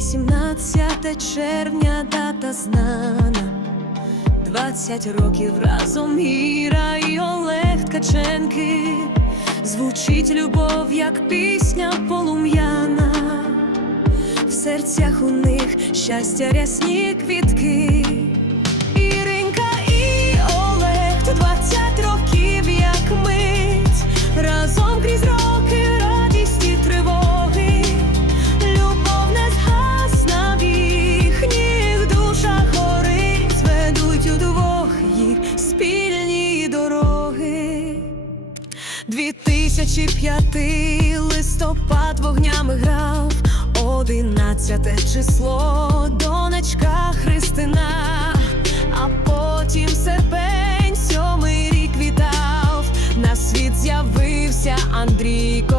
17 червня дата знана. 20 років разом Іра і Олег Ткаченки. Звучить любов, як пісня полум'яна. В серцях у них щастя рясні квітки. 2005 листопад вогнями грав, одинадцяте число, донечка Христина, а потім серпень, сьомий рік вітав, на світ з'явився Андрійко,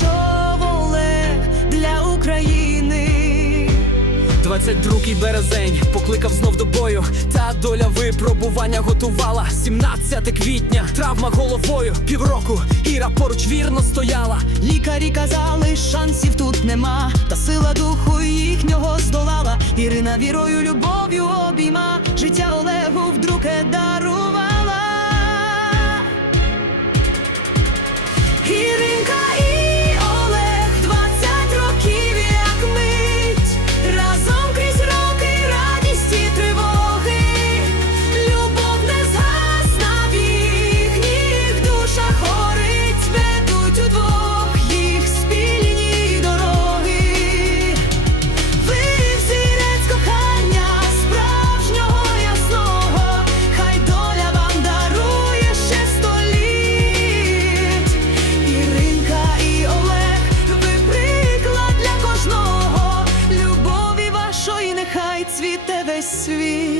то пройшов Олег для України. 22 березень покликав знов до бою, та доля випробування готувала. 17 квітня, травма головою, півроку Іра поруч вірно стояла. Лікарі казали, шансів тут нема, та сила духу їхнього здолала. Ірина вірою, любов'ю обійма, життя Олегу sweet.